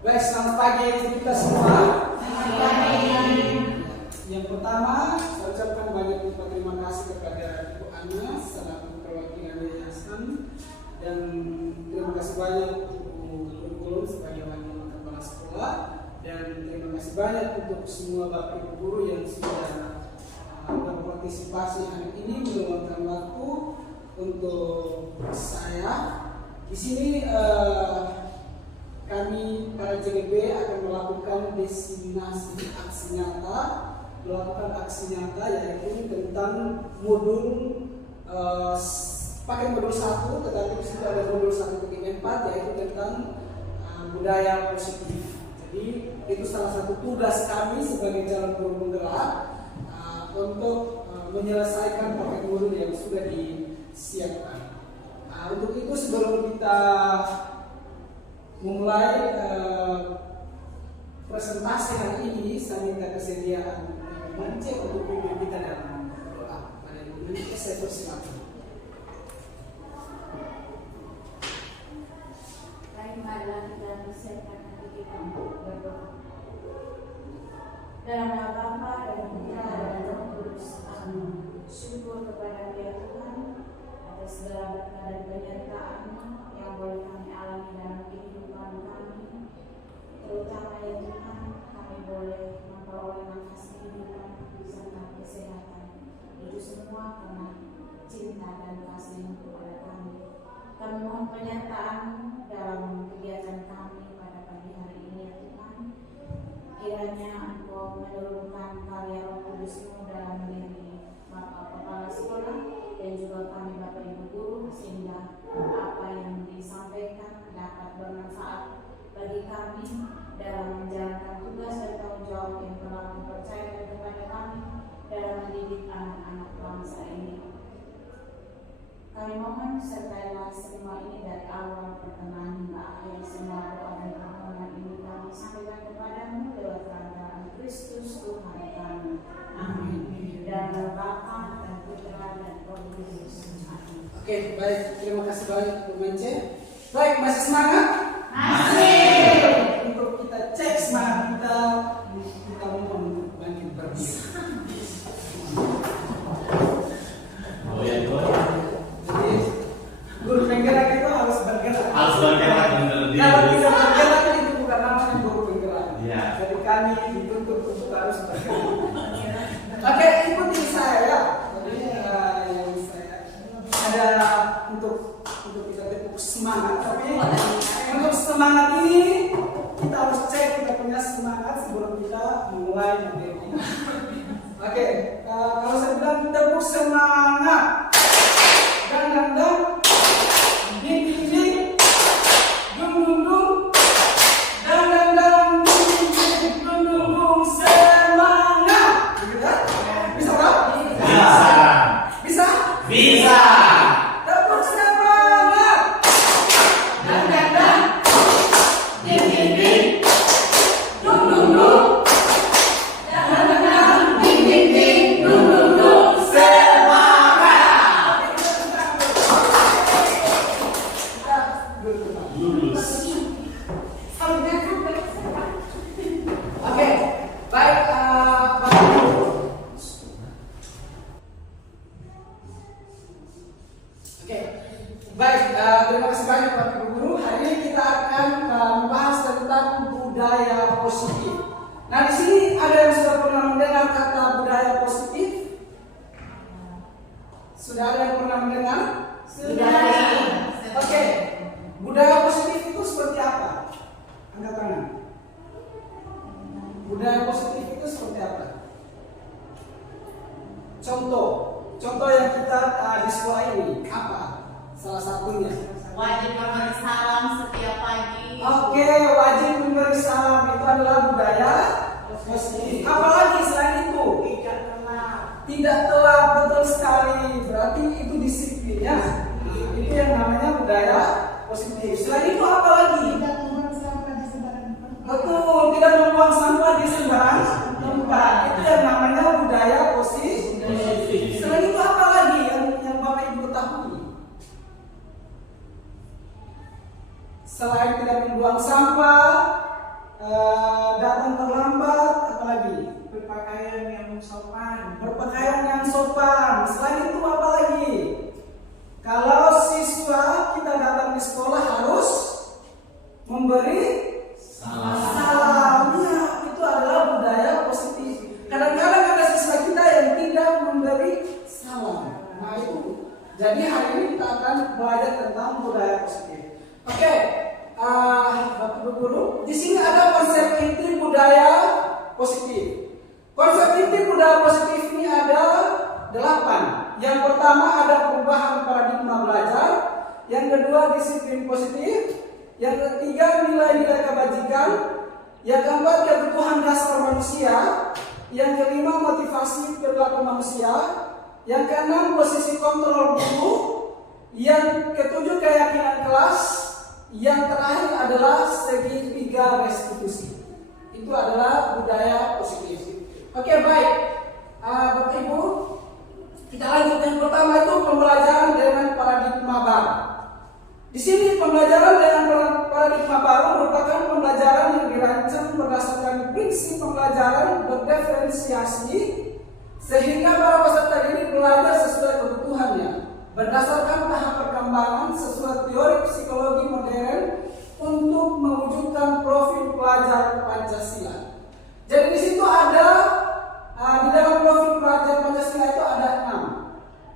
Baik, selamat pagi kita semua. Selamat pagi. Yang pertama, saya ucapkan banyak terima kasih kepada Ibu Ana selaku perwakilan yayasan, dan terima kasih banyak untuk kurikulum sebagai wakil kepala sekolah, dan terima kasih banyak untuk semua bapak ibu guru yang sudah berpartisipasi hari ini meluangkan waktu untuk saya. Di sini kami para JGB akan melakukan diseminasi aksi nyata, yaitu tentang modul pakai modul 1, tetapi di situ ada modul 1.4 yaitu tentang budaya positif. Jadi itu salah satu tugas kami sebagai calon guru penggerak untuk menyelesaikan paket modul yang sudah disiapkan. Untuk itu sebelum kita memulai presentasi hari ini, saya minta kesediaan Mance untuk pimpin kita dalam doa. Pada Ibu Mance, saya persilakan. Marilah kita persiapkan hati kita untuk berdoa. Dalam nama Bapa dan Putra dan Roh Kudus. Amin. Syukur kepada Dia Tuhan atas segala berkat dan penyertaan-Mu yang boleh kami alami dalam kehidupan kami, terutama ya Tuhan, kami boleh memperoleh nafas kehidupan serta kesehatan. Itu semua karena cinta dan kasih-Mu kepada kami. Kami mohon penyertaan-Mu dalam kegiatan kami pada pagi hari ini ya Tuhan. Kiranya Engkau menurunkan karya Roh Kudus-Mu dalam diri Bapak Kepala Sekolah dan juga kami Bapak Ibu Guru, sehingga apa yang disampaikan dapat bermanfaat bagi kami dalam menjalankan tugas dan tanggung jawab yang telah dipercayakan kepada kami dalam mendidik anak-anak bangsa ini. Kami mohon sertailah semua ini dari awal pertengahan hingga akhir. Semua doa dan permohonan ini kami sampaikan kepadamu lewat kedalam Kristus Tuhan kami. Amin. Dan Bapa dan Putra dan Roh Kudus. Amin. Oke, baik. Terima kasih banyak Bu Mance. Baik, masih semangat? Masih. Untuk kita cek semangat kita mohon untuk bangkit berdiri. Jadi guru penggerak itu harus bergerak. Harus bergerak, benar. Kalau tidak bergerak itu bukan namanya guru penggerak. Ya. Jadi kami dituntut untuk harus bergerak. Oke, ikuti saya ya. Jadi yang saya ada untuk kita tepuk semangat. Tapi untuk semangat ini kita harus cek kita punya semangat sebelum kita memulai materi. Oke, kalau saya bilang tepuk semangat. Dan ding ding ding, dung dung dung, dan ding ding ding, dung dung dung, semangat. Bisa tak? Bisa. Bisa. Tepuk semangat. Dan ding ding ding, dung dung dung, dan ding ding ding, dung dung dung, semangat. Lulus. Oke, baik Bapak Ibu. Oke, baik. Terima kasih banyak Bapak Ibu Guru. Hari ini kita akan membahas tentang budaya positif. Nah, di sini ada yang sudah pernah mendengar kata budaya positif? Sudah ada yang pernah mendengar? Sudah. Oke, budaya positif itu seperti apa? Angkat tangan. Budaya positif itu seperti apa? Contoh yang kita di sekolah ini apa? Salah satunya. Wajib memberi salam setiap pagi. Oke, wajib memberi salam itu adalah budaya positif. Apalagi selain itu? Tidak telat, betul sekali. Berarti itu disiplin ya. Itu yang namanya budaya positif. Selain itu apa lagi? Betul, tidak membuang sampah di sembarang tempat. Itu yang namanya budaya positif. Selain itu apa lagi yang Bapak Ibu ketahui? Selain tidak membuang sampah, datang terlambat, apalagi Berpakaian yang sopan. berpakaian yang sopan. Selain itu apa lagi? Kalau siswa kita datang di sekolah harus memberi salam. Ya, itu adalah budaya positif. Kadang-kadang ada siswa kita yang tidak memberi salam. Nah itu. Jadi hari ini kita akan belajar tentang budaya positif. Oke, Bapak Ibu Guru, di sini ada konsep inti budaya positif. Konsep inti budaya positif ini ada 8. Yang pertama ada perubahan paradigma belajar. Yang kedua disiplin positif. Yang ketiga nilai-nilai kebajikan. Yang keempat kebutuhan dasar manusia. Yang kelima motivasi perilaku manusia. Yang keenam posisi kontrol guru. Yang ketujuh keyakinan kelas. Yang terakhir adalah segitiga restitusi. Itu adalah budaya positif. Oke, baik, Bapak Ibu, kita lanjut. Yang pertama itu pembelajaran dengan paradigma baru. Di sini pembelajaran dengan paradigma baru merupakan pembelajaran yang dirancang berdasarkan prinsip pembelajaran berdiferensiasi, sehingga para peserta didik belajar sesuai kebutuhannya, berdasarkan tahap perkembangan sesuai teori psikologi modern untuk mewujudkan profil pelajar Pancasila. Jadi di situ ada di dalam profil pelajar Pancasila itu ada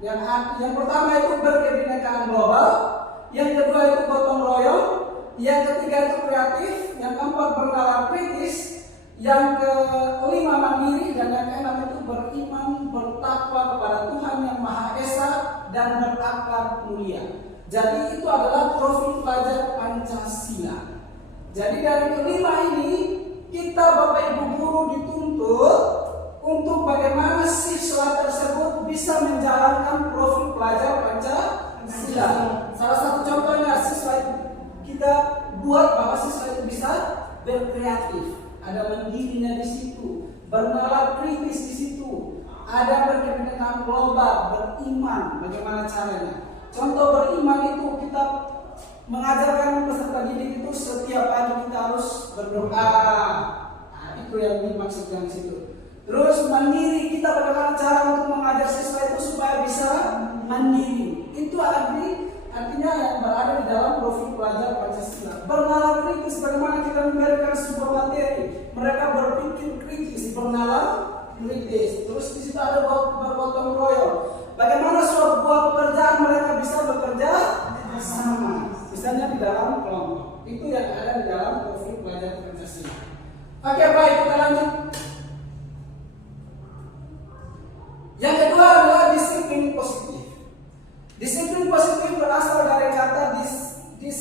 6. Yang pertama itu berkebinekaan global, yang kedua itu gotong royong, yang ketiga itu kreatif, yang keempat bernalar kritis, yang kelima mandiri, dan yang keenam itu beriman bertakwa kepada Tuhan yang Maha Esa dan berakhlak mulia. Jadi itu adalah profil pelajar Pancasila. Jadi dari kelima ini kita Bapak Ibu Guru dituntut untuk bagaimana siswa tersebut bisa menjalankan profil pelajar Pancasila. Salah satu contohnya siswa itu kita buat bahwa siswa itu bisa berkreatif, ada mandirinya di situ, bernalar kritis di situ, ada berkebinekaan global, beriman. Bagaimana caranya? Contoh beriman itu kita mengajarkan peserta didik itu setiap pagi kita harus berdoa. Nah, itu yang dimaksudkan di situ. Terus mandiri, kita bagaimana cara untuk mengajar siswa itu supaya bisa mandiri. Itu artinya yang berada di dalam profil pelajar Pancasila. Bernalar kritis, bagaimana kita memberikan sebuah materi, mereka berpikir kritis, bernalar kritis. Terus di situ ada bergotong royong. Bagaimana sebuah pekerjaan mereka bisa bekerja sama, misalnya di dalam kelompok. Itu yang ada di dalam profil pelajar Pancasila. Oke, baik, kita lanjut. Yang kedua adalah disiplin positif. Disiplin positif berasal dari kata disiplin,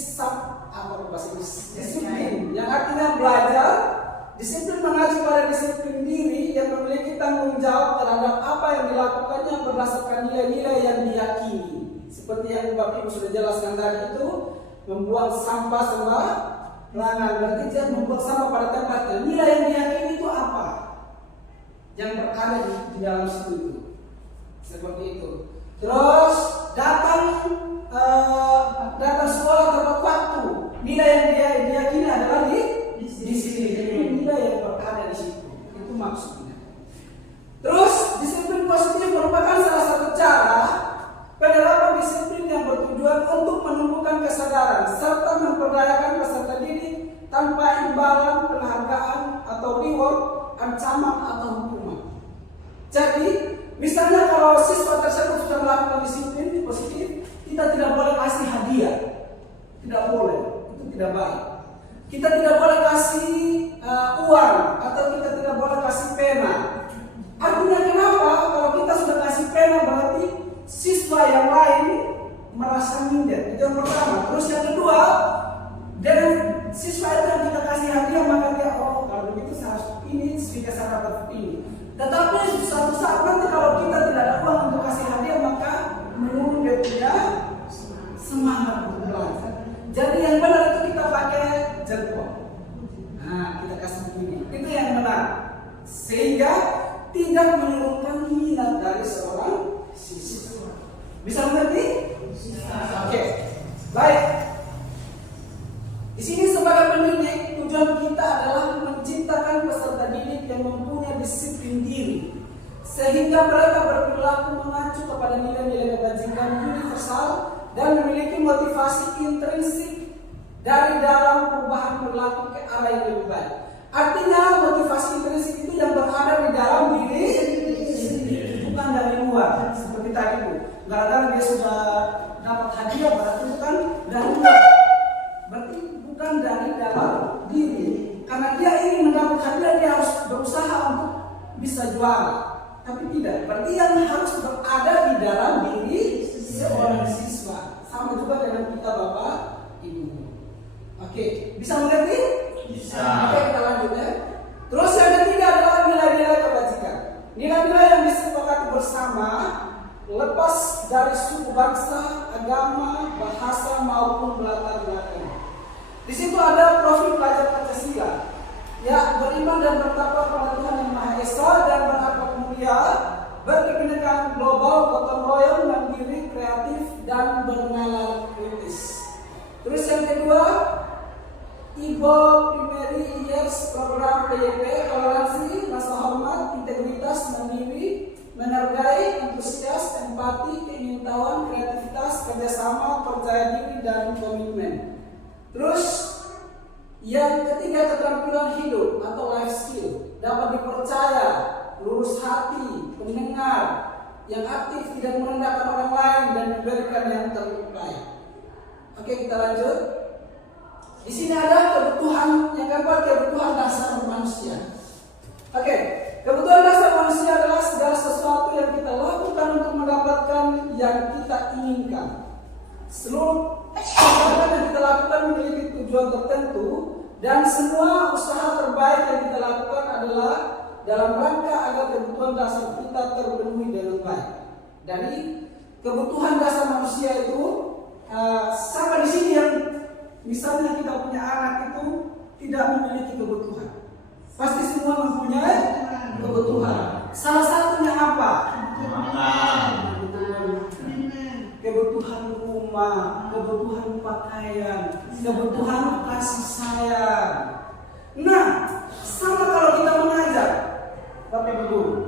yang artinya belajar. Disiplin mengacu pada disiplin diri yang memiliki tanggung jawab terhadap apa yang dilakukannya berdasarkan nilai-nilai yang diyakini. Seperti yang Bapak Ibu sudah jelaskan tadi itu, membuang sampah sembarangan, berarti dia membuang sampah pada tempatnya. Nilai yang diyakini itu apa? Yang berada di dalam situ itu. Seperti itu. Terus datang sekolah tepat waktu. Nilai yang dia diyakini adalah disiplin. Nilai yang berada di situ. Itu maksudnya. Terus disiplin positif merupakan salah satu cara penerapan disiplin yang bertujuan untuk menumbuhkan kesadaran serta memperdayakan peserta didik tanpa imbalan, penghargaan atau reward, ancaman atau hukuman. Jadi, misalnya kalau siswa tersebut sudah melakukan disiplin positif, kita tidak boleh kasih hadiah, tidak boleh, itu tidak baik. Kita tidak boleh kasih uang atau kita tidak boleh kasih pena. Artinya kenapa? Kalau kita sudah kasih pena berarti siswa yang lain merasa minder. Itu yang pertama. Terus yang kedua, dengan siswa itu yang kita kasih hadiah maka dia kalau begitu saya harus ini sehingga saya dapat ini. Tetapi suatu saat nanti kalau kita tidak ada uang untuk kasih hadiah maka menurun dia punya semangat untuk belajar. Jadi yang benar itu kita pakai jempol. Nah, kita kasih begini. Itu yang benar. Sehingga tidak menurunkan minat dari seorang siswa. Bisa mengerti? Oke. Baik. Di sini sebagai pendidik tujuan kita adalah menciptakan peserta didik yang mempunyai disiplin diri, sehingga mereka berperilaku mengacu kepada nilai-nilai kebajikan universal dan memiliki motivasi intrinsik dari dalam perubahan perilaku ke arah yang lebih baik. Artinya motivasi intrinsik itu yang berada di dalam diri sendiri, bukan dari luar. Seperti tadi Bu, gara-gara dia sudah dapat hadiah berarti bukan dari luar, berarti bukan dari dalam diri. Karena dia ingin mendapat hadiah, dia harus berusaha untuk bisa juara. Tapi tidak, berarti yang harus berada di dalam diri seorang siswa. Sama juga dengan kita Bapak Ibu. Oke, bisa mengerti? Bisa. Oke, kita lanjut ya. Terus yang ketiga adalah nilai-nilai kebajikan. Nilai-nilai yang disepakati bersama, lepas dari suku bangsa, agama, bahasa maupun latar belakang. Di situ ada profil pelajar Pancasila, ya, beriman dan bertakwa kepada Tuhan Yang Maha Esa dan berakhlak mulia, berkebinekaan global, gotong royong, mandiri, kreatif dan bernalar kritis. Terus yang kedua, IBO Primary Years Program PYP, toleransi, rasa hormat, integritas, mandiri, menghargai, antusias, empati, keingintahuan, kreativitas, kerjasama, percaya diri dan komitmen. Terus yang ketiga, keterampilan hidup atau life skill, dapat dipercaya, lurus hati, pendengar, yang aktif, tidak merendahkan orang lain dan memberikan yang terbaik. Oke, kita lanjut. Di sini ada kebutuhan yang keempat, kebutuhan dasar manusia. Oke, kebutuhan dasar manusia adalah segala sesuatu yang kita lakukan untuk mendapatkan yang kita inginkan. Seluruh usaha yang kita lakukan memiliki tujuan tertentu, dan semua usaha terbaik yang kita lakukan adalah dalam rangka agar kebutuhan dasar kita terpenuhi dengan baik. Dari kebutuhan dasar manusia itu, sampai di sini yang misalnya kita punya anak itu tidak memiliki kebutuhan, pasti semua mempunyai kebutuhan. Salah satunya apa? Kebutuhan rumah, kebutuhan pakaian, kebutuhan kasih sayang. Nah, sama kalau kita mengajar, Bapak Ibu.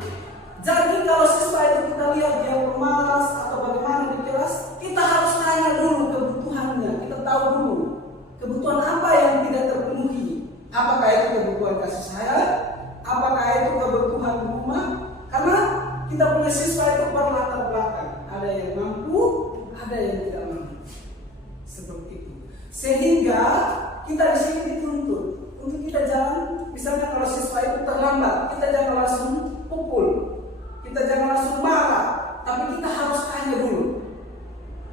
Jadi kalau siswa itu kita lihat dia pemalas atau bagaimana di kelas, kita harus tanya dulu kebutuhannya. Kita tahu dulu kebutuhan apa yang tidak terpenuhi. Apakah itu kebutuhan kasih sayang? Apakah itu kebutuhan rumah? Karena kita punya siswa itu berlatar belakang. Ada yang mampu, ada yang tidak mampu. Seperti itu. Sehingga kita di sini dituntut untuk kita jangan, misalnya kalau siswa itu terlambat, kita jangan langsung pukul, kita jangan langsung marah, tapi kita harus tanya dulu,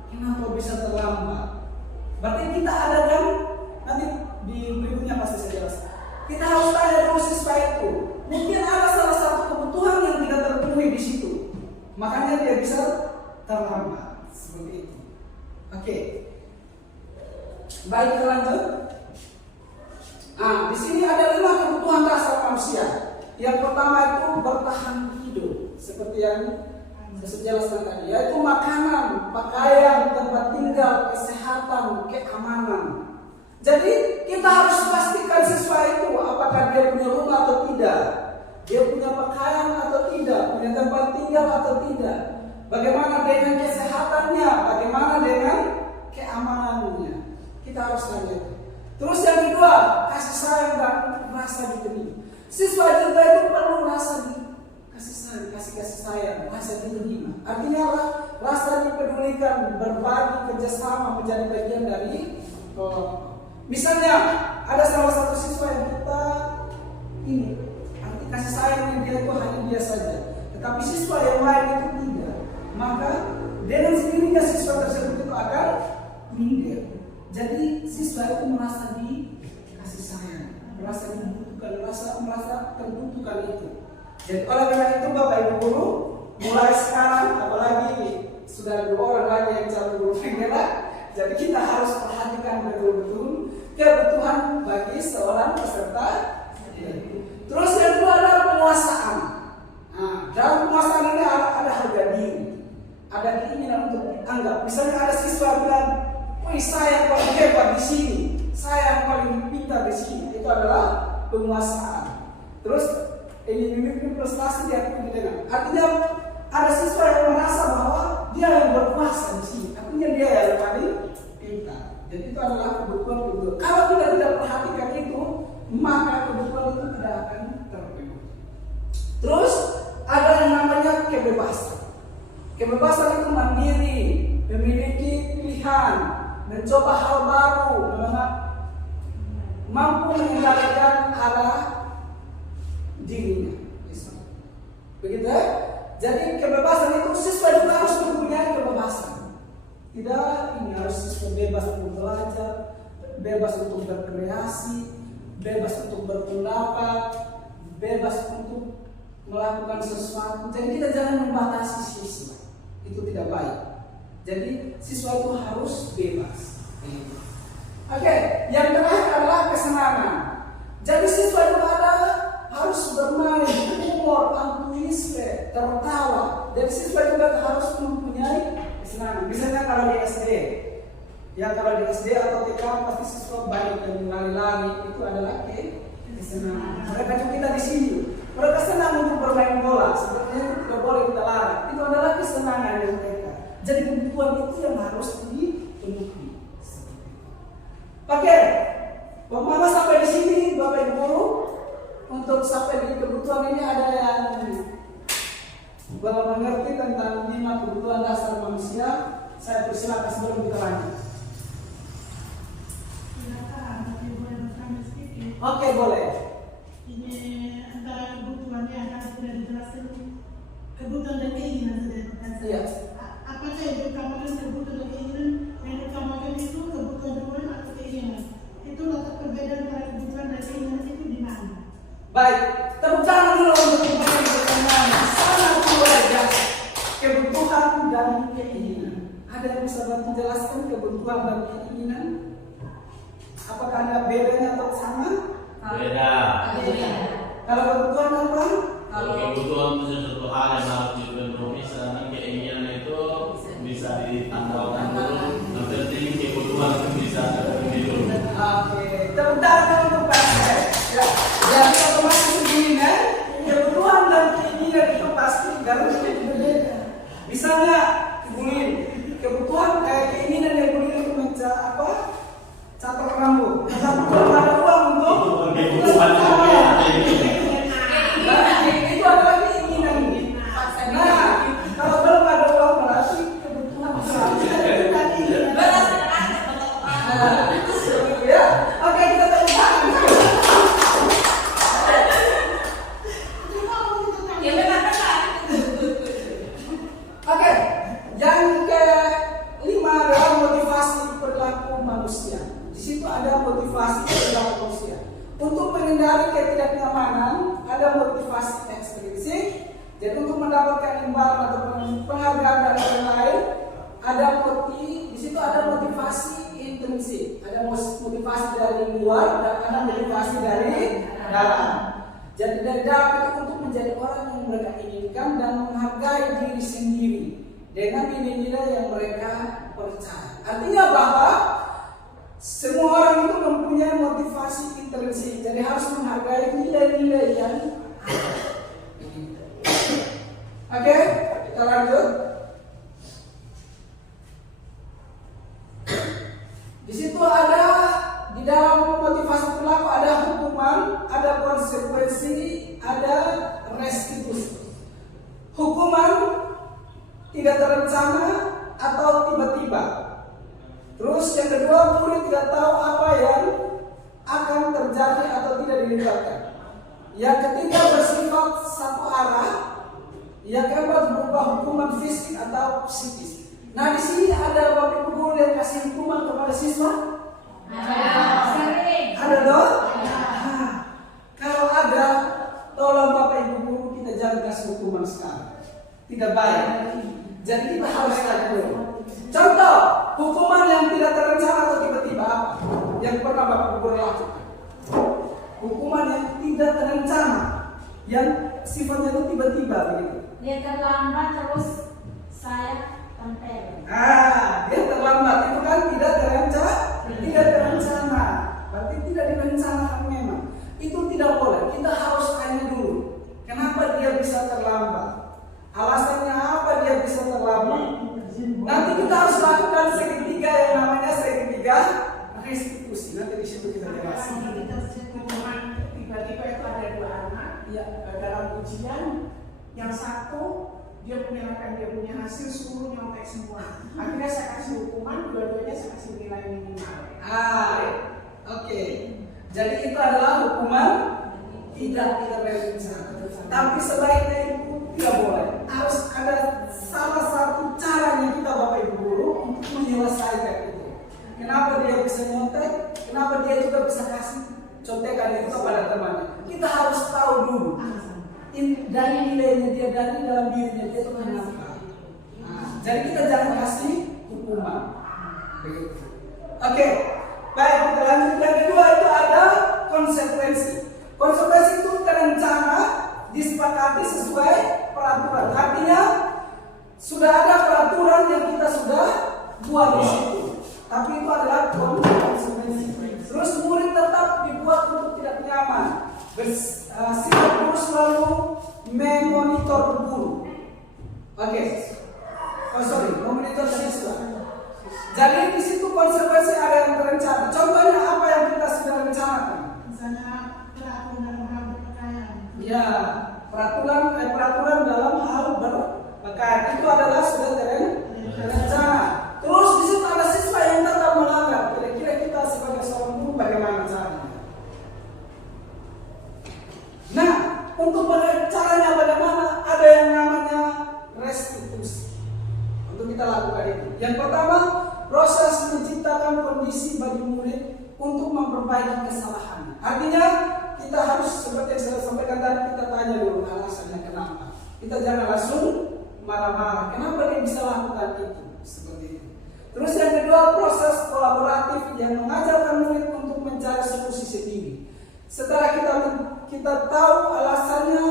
kenapa bisa terlambat? Berarti kita ada kan, nanti di berikutnya pasti saya jelaskan. Kita harus tanya dulu siswa itu, mungkin ada salah satu kebutuhan yang tidak terpenuhi di situ, makanya dia bisa terlambat. Seperti itu. Oke. Baik, kita lanjut. Nah, di sini ada 5 kebutuhan dasar manusia. Yang pertama itu bertahan hidup, seperti yang saya jelaskan tadi, yaitu makanan, pakaian, tempat tinggal, kesehatan, keamanan. Jadi kita harus pastikan siswa itu apakah dia punya rumah atau tidak, dia punya pakaian atau tidak, punya tempat tinggal atau tidak, bagaimana dengan kesehatannya, bagaimana dengan keamanannya. Kita harus lanjut. Terus yang kedua, kasih sayang dan rasa diterima. Siswa juga itu perlu rasa kasih sayang, kasih sayang, rasa diterima. Artinya apa? Rasa dipedulikan, berbagi, kerjasama menjadi bagian dari misalnya ada salah satu siswa yang kita ini, arti kasih sayangnya dia itu hanya dia saja, tetapi siswa yang lain itu tidak, maka dengan sendirinya siswa tersebut itu akan minder. Jadi siswa itu merasa dikasih sayang, merasa dibutuhkan, merasa terbutuhkan itu. Jadi oleh karena itu Bapak Ibu guru, mulai sekarang apalagi sudah 2 orang lagi yang calon guru penggerak, jadi kita harus perhatikan betul-betul kebutuhan bagi seorang peserta. Terus yang kedua adalah penguasaan. Nah, dalam penguasaan ini ada harga diri, ada keinginan untuk dianggap. Misalnya ada siswa bilang, "Wih, saya yang paling hebat di sini, saya yang paling pintar di sini." itu adalah penguasaan. Terus ini mimpi prestasi diakui dengan. Artinya ada siswa yang merasa bahwa dia yang berkuasa di sini. Artinya dia yang paling pintar. Jadi itu adalah kebutuhan. Kalau kita tidak perhatikan itu, maka kebutuhan itu tidak akan terpenuhi. Terus ada yang namanya kebebasan. Kebebasan itu mandiri, memiliki pilihan, mencoba hal baru, mampu mengendalikan arah dirinya. Begitu ya? Jadi kebebasan itu siswa juga harus mempunyai kebebasan. Tidak, ini harus siswa bebas untuk belajar, bebas untuk berkreasi, bebas untuk berpendapat, bebas untuk melakukan sesuatu. Jadi kita jangan membatasi siswa. Itu tidak baik. Jadi siswa itu harus bebas. Oke, yang terakhir adalah kesenangan. Jadi siswa itu harus bermain, humor, antusiasme, tertawa. Jadi siswa juga harus mempunyai kesenangan. Misalnya kalau di SD, ya kalau di SD atau TK pasti siswa banyak yang lari-lari, itu adalah kesenangan. Mereka juga kita di sini, mereka senang untuk bermain bola. Sebenarnya itu tidak boleh kita larang. Itu adalah kesenangan yang mereka. Jadi kebutuhan itu yang harus dipenuhi. Oke, Mama sampai di sini, Bapak Ibu Guru. Untuk sampai di kebutuhan ini ada yang belum mengerti tentang 5 kebutuhan dasar manusia. Saya persilakan sebelum kita lanjut. Oke, boleh. Ini antara kebutuhannya akan sudah dijelaskan kebutuhan dan keinginan saja. Iya. Apakah yang diutamakan kebutuhan dan keinginan? Yang diutamakan itu kebutuhan duluan atau keinginan? Itu letak perbedaan antara kebutuhan dan keinginan itu di mana? Baik, tepuk tangan dulu untuk pertanyaan sangat luar biasa. Kebutuhan dan keinginan. Ada yang bisa bantu jelaskan kebutuhan dan keinginan? Apakah ada bedanya atau sama? Beda. Kalau kebutuhan apa? Kalau kebutuhan itu sesuatu hal yang harus dipenuhi, sedangkan keinginan itu bisa ditanggalkan dulu. Yang penting kebutuhan itu bisa terpenuhi dulu. Oke, tepuk tangan untuk Pak Sir. Ya, jadi otomatis begini kan? Kebutuhan dan keinginan itu pasti harus berbeda. Misalnya, Bulin, kebutuhan keinginan yang Bulin itu catat rambut. Tapi kalau ada uang untuk Kebutuhan itu adalah keinginan. Nah, kalau belum ada uang berarti kebutuhan ya. Oke, kita tengok. Oke, yang kelima adalah motivasi perilaku manusia. Di situ ada motivasi perilaku manusia. Untuk menghindari ketidaknyamanan, ada motivasi ekstrinsik. Jadi untuk mendapatkan imbalan atau penghargaan dari orang lain, ada di situ ada motivasi intrinsik. Ada motivasi dari luar dan ada motivasi dari dalam. Jadi dari dalam itu untuk menjadi orang yang mereka inginkan dan menghargai diri sendiri dengan nilai-nilai yang mereka percaya. Artinya bahwa semua orang itu mempunyai motivasi intrinsik. Jadi harus menghargai nilai-nilai yang ada. Oke, kita lanjut. Di situ ada di dalam motivasi perilaku ada hukuman, ada konsekuensi, ada restitusi. Hukuman tidak terencana atau tiba-tiba. Terus yang kedua, murid tidak tahu apa yang akan terjadi atau tidak dilibatkan. Yang ketiga bersifat satu arah. Yang keempat berupa hukuman fisik atau psikis. Nah di sini ada Bapak Ibu Guru yang kasih hukuman kepada siswa? Ada dong? Nah, kalau ada, tolong Bapak Ibu Guru kita jangan kasih hukuman sekarang. Tidak baik. Jadi kita harus lihat dulu. Contoh, hukuman yang tidak terencana atau tiba-tiba apa? Yang pernah Bapak Ibu Guru lakukan. Hukuman yang tidak terencana, yang sifatnya itu tiba-tiba begitu. Dia terlambat terus saya tempel. Dia terlambat itu kan tidak terencana, berarti tidak direncanakan memang. Nanti kita harus lakukan segitiga yang namanya segitiga restitusi. Nanti di situ kita jelaskan. Tiba-tiba itu ada dua anak dalam ujian, yang satu dia menyerahkan dia punya hasil seluruh nyontek semua. Akhirnya saya kasih hukuman, dua-duanya saya kasih nilai minimal. Oke. Jadi itu adalah hukuman tidak berencana. Tapi sebaiknya itu tidak boleh. Harus ada salah satu caranya kita Bapak Ibu guru untuk menyelesaikan itu. Kenapa dia bisa nyontek? Kenapa dia juga bisa kasih contekan itu kepada temannya? Kita harus tahu dulu dari nilainya dia, dari dalam dirinya dia itu kenapa. Jadi kita jangan kasih hukuman. Begitu. Oke. Baik, kita lanjut. Yang kedua itu ada konsekuensi. Konsekuensi itu terencana, disepakati sesuai peraturan. Artinya sudah ada peraturan yang kita sudah buat di situ. Tapi itu adalah konsekuensi. Terus murid tetap dibuat untuk tidak nyaman. Siswa guru selalu memonitor guru. Memonitor siswa. Jadi di situ konsekuensi ada yang terencana. Contohnya apa yang kita sudah rencanakan? Misalnya peraturan dalam hal berpakaian. Ya, peraturan dalam hal berpakaian itu adalah sudah terencana. Terus di situ ada siswa yang tetap melanggar. Kira-kira kita sebagai seorang guru bagaimana caranya? Nah, untuk caranya bagaimana? Ada yang namanya restitusi. Untuk kita lakukan itu. Yang pertama, proses menciptakan kondisi bagi murid untuk memperbaiki kesalahan. Artinya kita harus seperti yang saya sampaikan tadi, kita tanya dulu alasannya kenapa. Kita jangan langsung marah-marah. Kenapa dia bisa lakukan itu? Seperti itu. Terus yang kedua, proses kolaboratif yang mengajarkan murid untuk mencari solusi sendiri. Setelah kita tahu alasannya,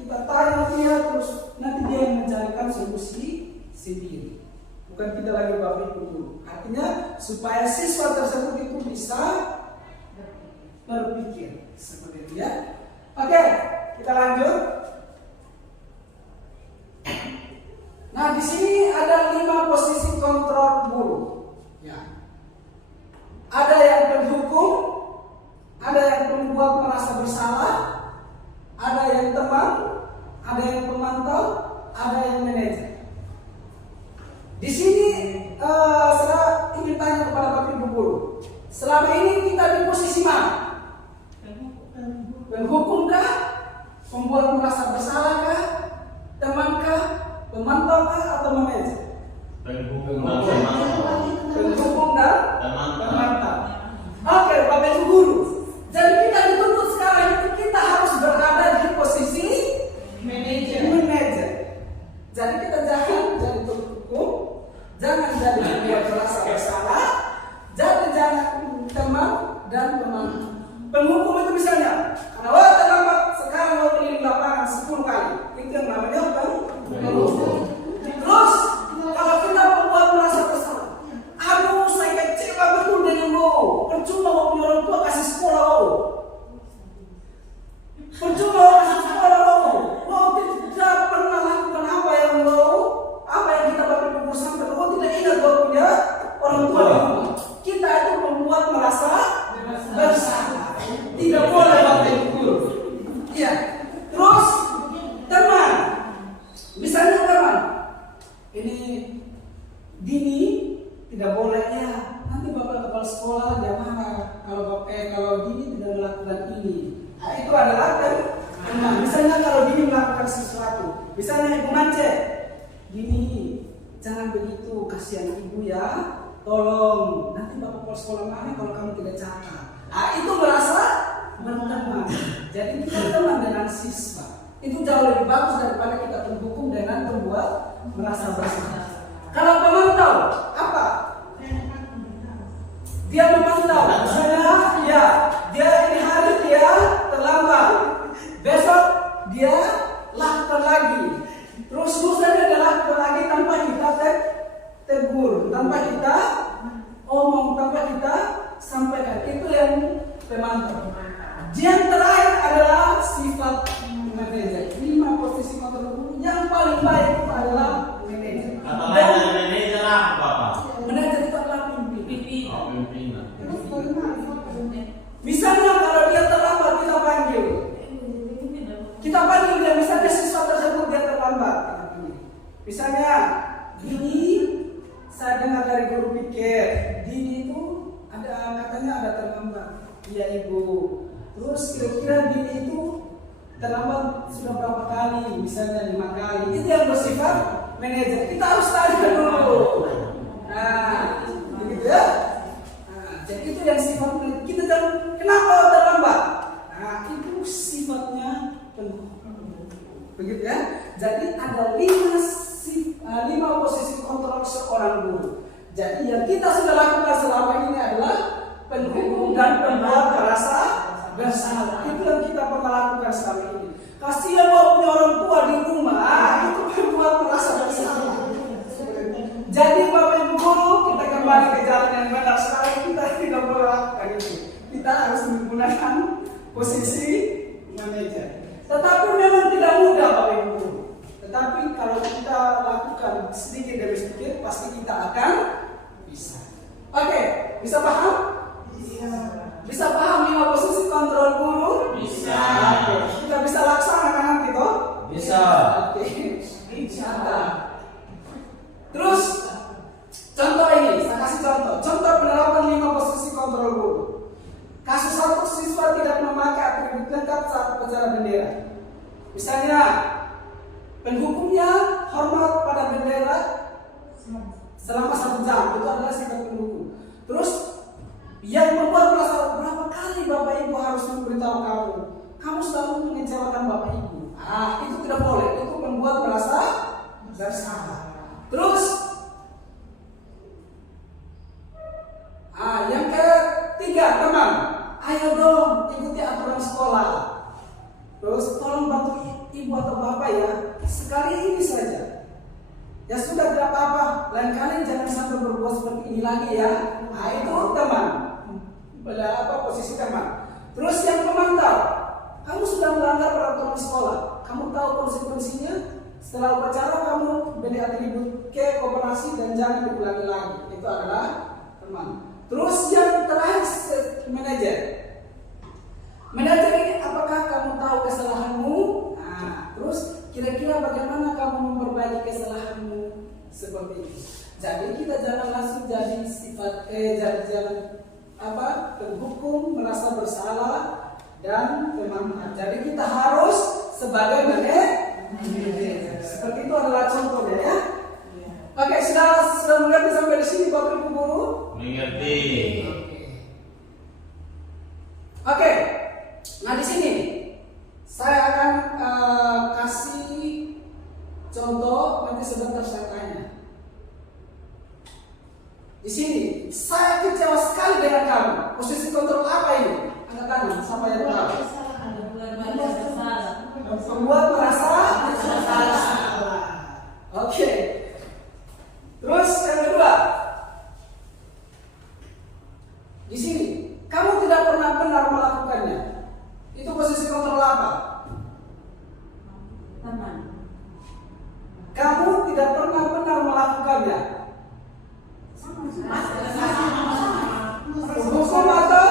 kita tanya dia, terus nanti dia yang mencarikan solusi sendiri. Bukan kita lagi Bapak Ibu dulu. Artinya supaya siswa tersebut itu bisa berpikir seperti itu ya. Oke, kita lanjut. Nah, di sini ada 5 posisi kontrol guru. Ya. Ada yang pendukung, ada yang membuat merasa bersalah, ada yang teman, ada yang pemantau, ada yang manajer. Di sini saya ingin tanya kepada Bapak Ibu guru, selama ini kita di posisi mana? Penghukum kah? Pembuat merasa bersalah kah? Teman kah? Pemantau kah? Atau manajer? Penghukum dan pemantau. Penghukum dan pemantau. Oke, Bapak Ibu guru. Jadi kita dituntut sekarang itu kita harus berada di posisi manajer. Jadi kita jangan jadi penghukum, jangan jadi pembuat merasa bersalah, jadi jangan teman dan pemantau. Penghukum itu misalnya, kalau terlambat sekarang mau keliling lapangan 10 kali, itu yang namanya penghukum. Terus kalau kita membuat merasa bersalah, aduh saya kecewa betul dengan lo, percuma mau punya orang tua kasih sekolah lo, percuma kasih sekolah lo tidak pernah lakukan apa yang kita Bapak Ibu sampai lo tidak ingat lo punya orang tua di rumah. Kita itu membuat merasa bersalah. Tidak boleh Bapak Ibu guru. Iya. Terus teman, misalnya teman, ini Dini tidak boleh ya. Nanti Bapak kepala sekolah dia marah kalau Dini tidak melakukan ini. Nah, itu adalah teman. Misalnya kalau Dini melakukan sesuatu, misalnya Ibu Mance, Dini jangan begitu, kasihan ibu ya. Tolong, nanti Bapak kepala sekolah marah kalau kamu tidak cakap. Nah, itu merasa berteman. Jadi kita teman dengan siswa. Itu jauh lebih bagus daripada kita terhukum dengan membuat merasa bersalah. Kalau pemantau, apa? Dia memantau. Misalnya, ya, dia ini hari dia terlambat. Besok dia lakukan lagi. Terus dia lakukan lagi tanpa kita tegur, tanpa kita omong, tanpa kita sampaikan. Itu yang pemantau. Yang terakhir adalah sifat manajer. 5 posisi kontrol guru yang paling terlambat kita pilih. Misalnya Dini, saya dengar dari guru pikir Dini itu katanya ada terlambat. Iya Ibu. Terus kira-kira Dini itu terlambat sudah berapa kali? Misalnya 5 kali. Itu yang bersifat manajer. Kita harus tanya dulu. Nah, begitu ya. Nah, jadi itu yang sifatnya. Kita jangan kenapa terlambat? Nah, itu sifatnya penghukum. Begitu ya. Jadi ada 5 posisi kontrol seorang guru. Jadi yang kita sudah lakukan selama ini adalah penghukum dan pembuat merasa bersalah. Itu yang kita pernah lakukan selama ini. Kasihan kalau punya orang tua di rumah, itu pembuat merasa bersalah. Jadi Bapak Ibu guru, kita kembali ke jalan yang benar. Sekarang kita tidak boleh lakukan itu. Kita harus menggunakan posisi manajer. Tetapi memang tidak mudah Bapak Ibu guru. Tetapi kalau kita lakukan sedikit demi sedikit, pasti kita akan bisa. Oke, bisa paham? Bisa paham 5 posisi kontrol guru? Bisa. Oke, kita bisa laksanakan gitu? Bisa. Oke, bisa. Terus contoh ini, saya kasih contoh. Contoh penerapan 5 posisi kontrol guru. Kasus 1 siswa tidak memakai atribut lengkap saat upacara bendera. Misalnya, penghukumnya hormat pada bendera selama 1 jam. Itu adalah sikap penghukum. Terus yang membuat merasa berapa kali Bapak Ibu harus memberitahu kamu selalu mengecewakan Bapak Ibu. Itu tidak boleh. Itu membuat merasa bersalah. Terus yang ketiga, teman, ayo dong ikuti aturan sekolah. Terus tolong bantu ibu atau bapak ya, sekali ini saja. Ya sudah, tidak apa-apa, lain kali jangan sampai berbuat seperti ini lagi ya. Itu teman, posisi teman. Terus yang memantau, kamu sudah melanggar peraturan sekolah, kamu tahu konsekuensinya. Setelah upacara kamu beri atribut ke koperasi dan jangan diulangi lagi. Itu adalah teman. Terus yang terakhir, manajer. Manajer ini apakah kamu tahu kesalahanmu? Terus kira-kira bagaimana kamu memperbaiki kesalahanmu? Seperti itu. Jadi kita jangan langsung jadi sifat jangan penghukum, merasa bersalah dan pemahaman. Jadi kita harus sebagai manajer. Seperti itu adalah contohnya ya. Oke, sudah mengerti sampai di sini Bapak Ibu guru? Mengerti. Oke. Nah di sini saya akan kasih contoh, nanti sebentar saya tanya. Di sini saya kecewa sekali dengan kamu. Posisi kontrol apa ini? Angkat tangan sampai yang tahu. Membuat merasa bersalah. Oke. Terus yang kedua, di sini kamu tidak pernah benar melakukannya. Itu posisi kontrol apa? Teman. Kamu tidak pernah benar melakukannya. Hukum atau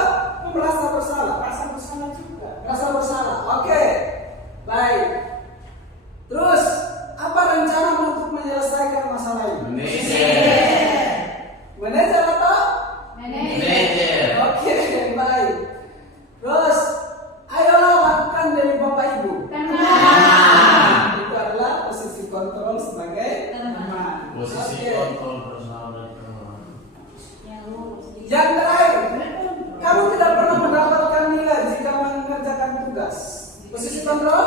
merasa bersalah? Rasa bersalah juga. Rasa bersalah. Oke. Baik. Terus apa rencana untuk menyelesaikan masalah ini? Manajer atau? Manajer. Oke, baik. Terus ayolah lakukan dari Bapak Ibu. Itu adalah posisi kontrol sebagai teman. Posisi Oke. kontrol bersama dan teman. Yang terakhir, kamu tidak pernah mendapatkan nilai jika mengerjakan tugas. Posisi kontrol,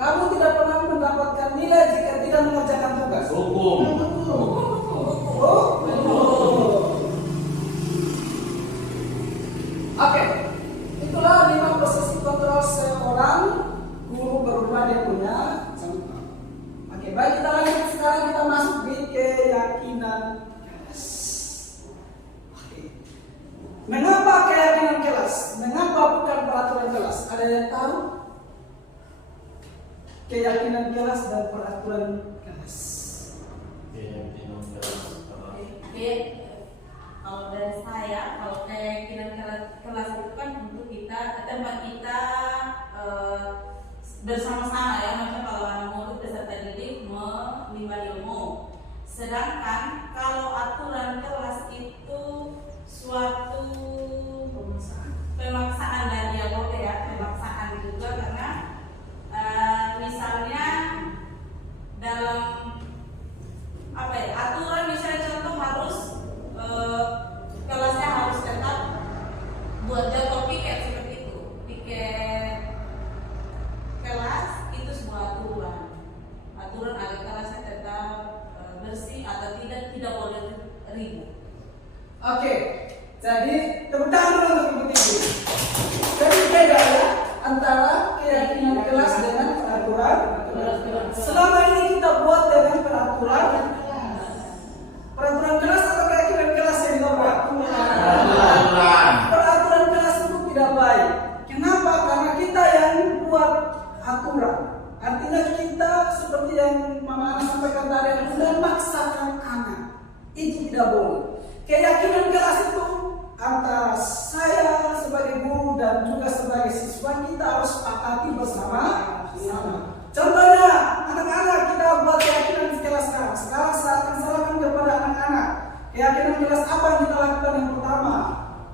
kamu tidak pernah mendapatkan nilai jika tidak mengerjakan tugas. Hukum. Oke, itulah 5 posisi kontrol seorang guru berupa dia punya contoh. Oke, baik, kita lanjut. Sekarang kita masuk di keyakinan kelas. Oke. Mengapa keyakinan kelas? Mengapa bukan peraturan kelas? Ada yang tahu? Keyakinan kelas dan peraturan kelas. Keyakinan kelas. Kalau dari saya, kalau keyakinan kelas itu kan untuk kita tempat kita bersama-sama ya. Maksudnya kalau anak murid Sedangkan kalau aturan kelas itu suatu pemaksaan dan ya boleh ya pemaksaan juga karena misalnya dalam apa ya aturan misalnya contoh harus kelasnya harus tetap buat jadwal piket seperti itu, piket kelas itu sebuah aturan agar kelasnya tetap bersih atau tidak boleh ribut. Oke, jadi tepuk tangan dulu untuk Ibu Titi. Jadi beda ya antara keyakinan kelas dengan peraturan. Selama ini kita buat dengan peraturan kelas atau keyakinan kelas yang kita buat? Peraturan kelas itu tidak baik. Kenapa? Karena kita yang buat aturan. Artinya kita seperti yang Mama Ana sampaikan tadi, memaksakan anak. Itu tidak boleh. Keyakinan kelas itu antara saya sebagai guru dan juga sebagai siswa kita harus sepakati bersama-sama. Contohnya, anak-anak kita buat keyakinan di kelas sekarang. Sekarang saya akan salahkan kepada anak-anak. Keyakinan kelas apa yang kita lakukan yang pertama?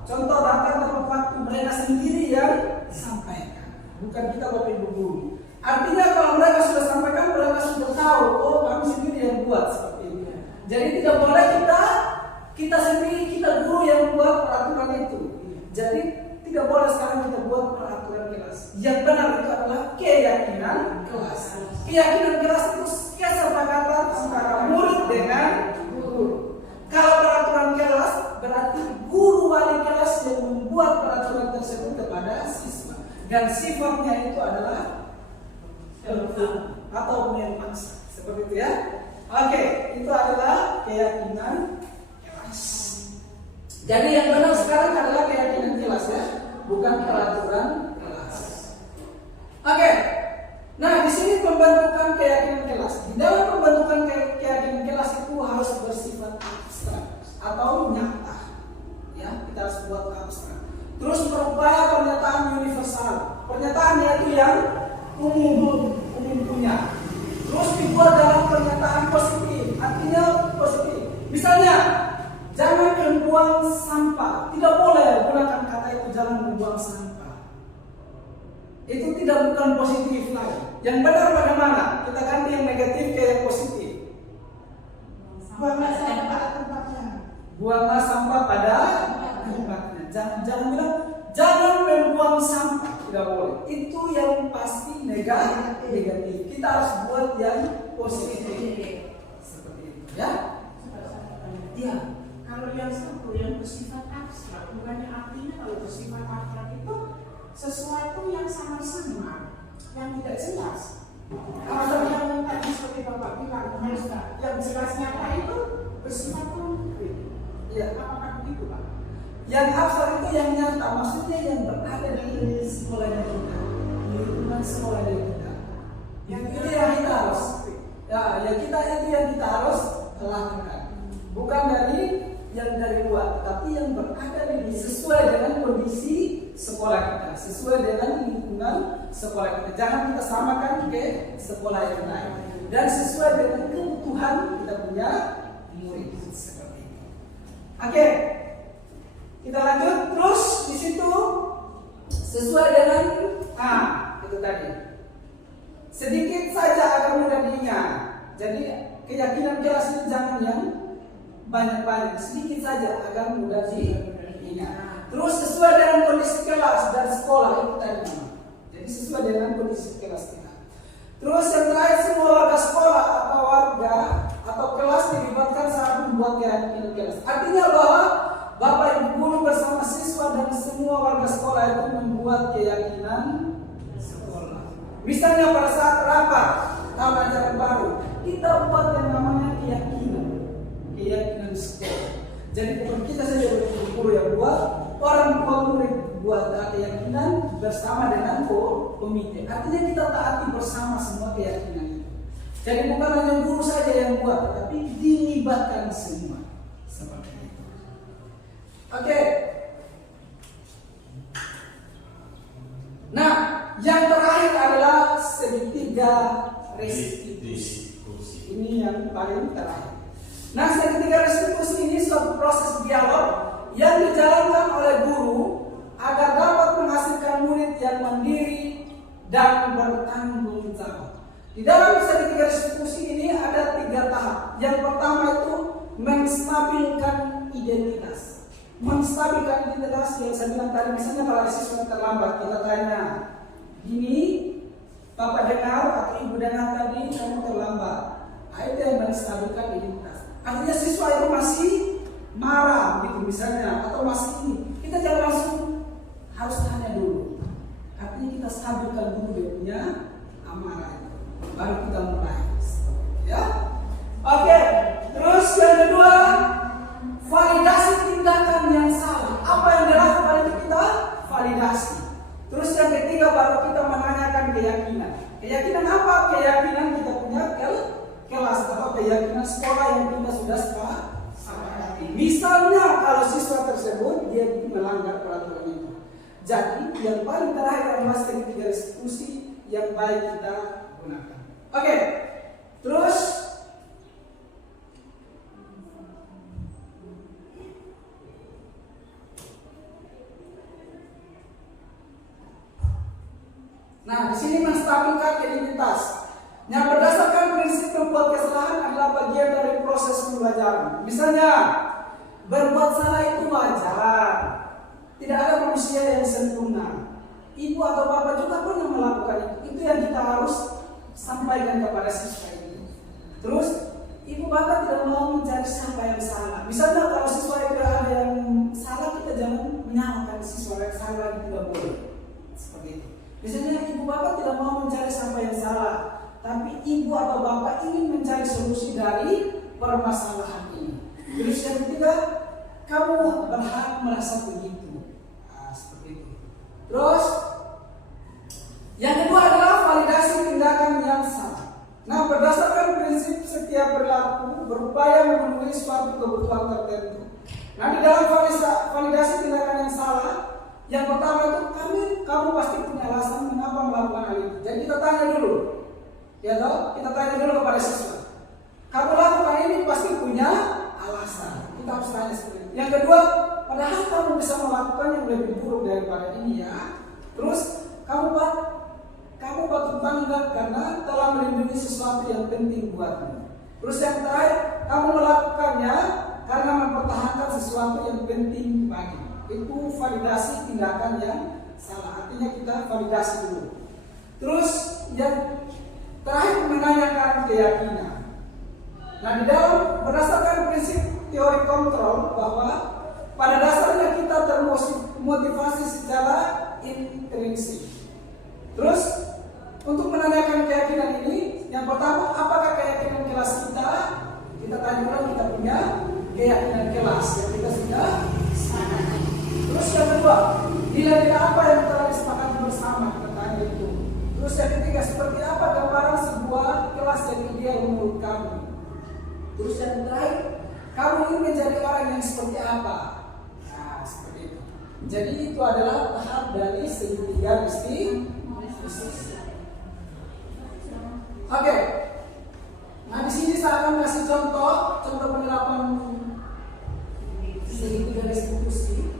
Contoh datang tepat waktu, mereka sendiri yang sampaikan, bukan kita Bapak Ibu guru. Artinya kalau mereka sudah sampaikan, mereka sudah tahu, oh kami sendiri yang buat seperti ini. Jadi tidak boleh kita sendiri, kita guru yang buat peraturan itu. Jadi tidak boleh sekarang kita buat peraturan kelas. Yang benar itu adalah keyakinan kelas. Keyakinan kelas itu kesepakatan antara murid dengan guru. Kalau peraturan kelas berarti guru wali kelas yang membuat peraturan tersebut kepada siswa. Dan sifatnya itu adalah atau memaksa, seperti itu ya. Oke, itu adalah keyakinan kelas. Jadi yang benar sekarang adalah keyakinan kelas ya, bukan peraturan kelas. Oke. Nah, di sini pembentukan keyakinan kelas. Di dalam pembentukan keyakinan kelas itu harus bersifat abstrak atau nyata. Ya, kita harus buat abstrak. Terus berupaya pernyataan universal. Pernyataannya itu yang umum punya. Terus dibuat dalam pernyataan positif, artinya positif. Misalnya, jangan membuang sampah. Tidak boleh gunakan kata itu, jangan membuang sampah. Itu bukan positif lagi. Yang benar bagaimana? Kita ganti yang negatif ke yang positif. Buanglah sampah pada tempatnya. Buanglah sampah pada tempatnya. Jangan bilang jangan membuang sampah. Tidak boleh. Itu yang pasti negatif. Kita harus buat yang positif. Seperti itu, ya. Iya. Kalau yang satu yang bersifat abstrak, bukannya artinya kalau bersifat abstrak itu sesuatu yang sama-sama, yang tidak jelas. Kalau yang tadi seperti Bapak bilang, yang jelas nyata itu bersifat konkret. Iya. Apakah begitu, Pak? Yang abstrak itu yang nyata, maksudnya yang berada di sekolahnya kita, di lingkungan sekolahnya kita. Yang itu yang kita harus, ya kita itu yang kita harus lakukan. Bukan dari luar, tapi yang berada di sesuai dengan kondisi sekolah kita, sesuai dengan lingkungan sekolah kita. Jangan kita samakan ke sekolah yang lain dan sesuai dengan kebutuhan kita punya murid seperti itu. Oke. Kita lanjut terus di situ sesuai dengan itu tadi. Sedikit saja agar mudah diingat. Jadi keyakinan kelas itu jangan yang banyak-banyak, sedikit saja agar mudah diingat. Terus sesuai dengan kondisi kelas dan sekolah itu tadi. Jadi sesuai dengan kondisi kelas kita. Terus yang terakhir, semua warga sekolah atau warga atau kelas dilibatkan saat membuat keyakinan kelas. Artinya bahwa Bapak Ibu guru bersama siswa dan semua warga sekolah itu membuat keyakinan sekolah. Misalnya pada saat rapat tahun ajaran baru, kita buat yang namanya keyakinan sekolah. Jadi bukan kita saja guru yang buat, orang tua murid buat keyakinan bersama dengan komite. Artinya kita taati bersama semua keyakinan itu. Jadi bukan hanya guru saja yang buat, tetapi dilibatkan semua. Seperti itu. Oke. Nah, yang terakhir adalah segitiga restitusi. Ini yang paling terakhir. Nah, segitiga restitusi ini suatu proses dialog yang dijalankan oleh guru agar dapat menghasilkan murid yang mandiri dan bertanggung jawab. Di dalam segitiga restitusi ini ada 3 tahap. Yang pertama itu menstabilkan identitas. Menstabilkan identitas yang saya bilang tadi, misalnya kalau ada siswa terlambat, kita tanya, ini Bapak dengar atau Ibu dengar tadi kamu terlambat. Itu yang menstabilkan identitas. Artinya siswa itu masih marah gitu misalnya, atau masih ini. Kita jangan langsung harus tanya dulu. Artinya kita stabilkan dulu dia punya amarah itu. Baru kita mulai. Ya. Oke. Terus yang kedua, validasi tindakan yang salah. Apa yang dilakukan pada kita? Validasi. Terus yang ketiga baru kita menanyakan keyakinan. Keyakinan apa? Keyakinan kita punya kelas atau keyakinan sekolah yang kita sudah sepakati. Misalnya kalau siswa tersebut dia melanggar peraturan itu. Jadi yang paling terakhir adalah segitiga restitusi yang baik kita gunakan. Oke. Terus nah, di sini menstabilkan identitas. Yang berdasarkan prinsip membuat kesalahan adalah bagian dari proses pembelajaran. Misalnya, berbuat salah itu wajar. Tidak ada manusia yang sempurna. Ibu atau bapak juga pernah melakukan itu. Itu yang kita harus sampaikan kepada siswa ini. Terus, ibu bapak tidak mau mencari siapa yang salah. Misalnya kalau siswa itu ada yang salah, kita jangan menyalahkan siswa yang salah, tidak boleh. Seperti itu. Misalnya ibu bapak tidak mau mencari siapa yang salah, tapi ibu atau bapak ingin mencari solusi dari permasalahan ini. Terus yang ketiga, kamu berhak merasa begitu. Nah, seperti itu. Terus yang kedua adalah validasi tindakan yang salah. Nah, berdasarkan prinsip setiap perilaku berupaya memenuhi suatu kebutuhan tertentu. Nah, di dalam validasi tindakan yang salah, yang pertama itu kamu pasti punya alasan mengapa melakukan hal itu. Jadi kita tanya dulu, ya toh? Kita tanya dulu kepada siswa. Kamu lakukan ini pasti punya alasan. Kita harus tanya seperti itu. Yang kedua, padahal kamu bisa melakukan yang lebih buruk daripada ini ya. Terus kamu patut bangga karena telah melindungi sesuatu yang penting buatmu. Terus yang terakhir, kamu melakukannya karena mempertahankan sesuatu yang penting bagimu. Itu validasi tindakan yang salah. Artinya kita validasi dulu. Terus yang terakhir menanyakan keyakinan. Nah, di dalam berdasarkan prinsip teori kontrol bahwa pada dasarnya kita termotivasi secara intrinsik. Terus untuk menanyakan keyakinan ini, yang pertama, apakah keyakinan kelas kita? Kita tanya dulu, kita punya keyakinan kelas yang kita sudah sepakati. Terus yang kedua, nilai-nilai apa yang telah disepakati bersama, kita tanya itu. Terus yang ketiga, seperti apa gambaran sebuah kelas yang ideal menurut kamu? Terus yang terakhir, kamu ingin menjadi orang yang seperti apa? Nah, seperti itu. Jadi itu adalah tahap dari segitiga restitusi. Oke. Nah, di sini saya akan kasih contoh penerapan segitiga restitusi.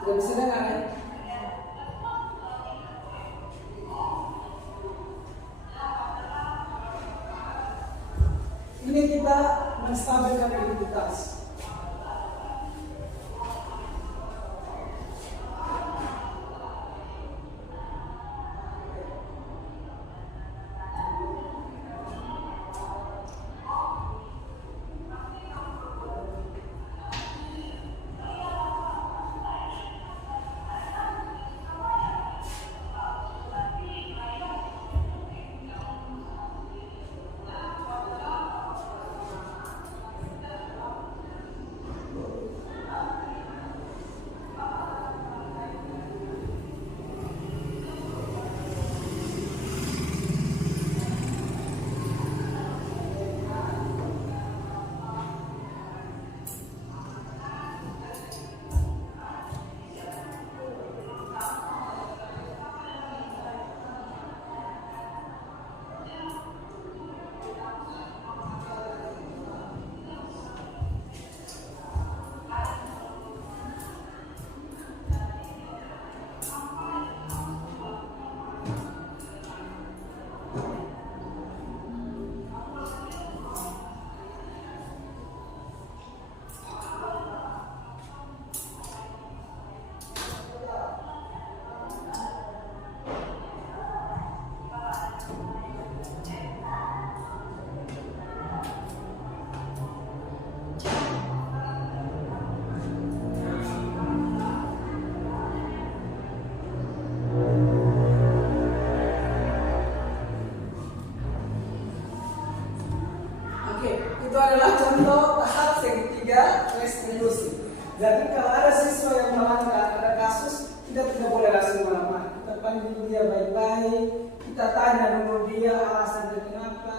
Tidak bisa dengar ya? Ini kita menstabilkan identitas. kita tidak boleh langsung marah-marah. Kita panggil dia baik-baik, kita tanya dulu dia alasan dia kenapa.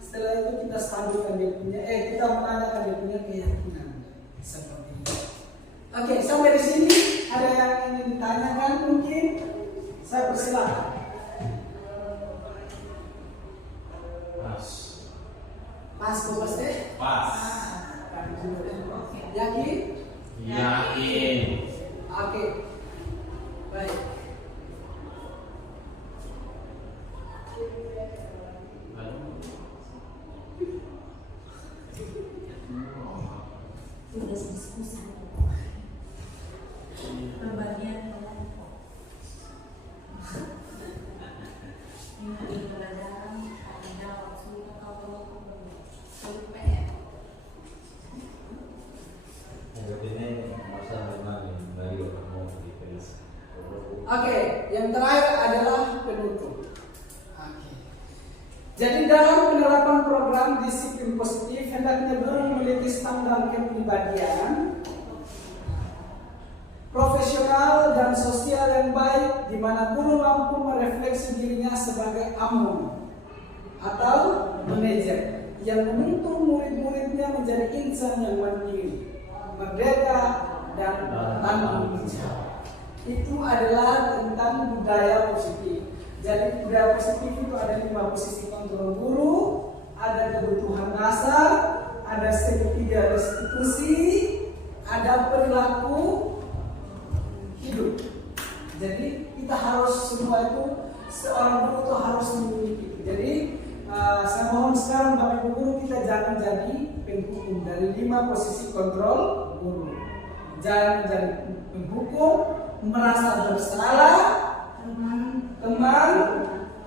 Setelah itu kita stabilkan dia punya, kita menanyakan dia punya keyakinan seperti itu. Oke, sampai di sini ada yang ingin ditanyakan mungkin? Saya persilakan. Pas kok Mas deh? Pas. Yakin? Yakin. Oke. Baik. Tugas diskusi. Pembagian kelompok. Ini pelajaran ada waktu kalau PR. Oke, yang terakhir adalah penutup. Oke. Jadi dalam penerapan program disiplin positif hendaknya guru memiliki standar kepribadian, profesional dan sosial yang baik, di mana guru mampu merefleksi dirinya sebagai among atau manajer yang menuntun murid-muridnya menjadi insan yang mandiri, merdeka dan tanggung jawab. Itu adalah tentang budaya positif. Jadi budaya positif itu ada 5 posisi kontrol guru, ada kebutuhan dasar, ada segitiga restitusi, ada perilaku hidup. Jadi kita harus semua itu seorang guru itu harus memiliki itu. Jadi saya mohon sekarang Bapak Ibu guru kita jangan jadi penghukum dari 5 posisi kontrol guru. Jangan jadi penghukum, merasa bersalah, teman,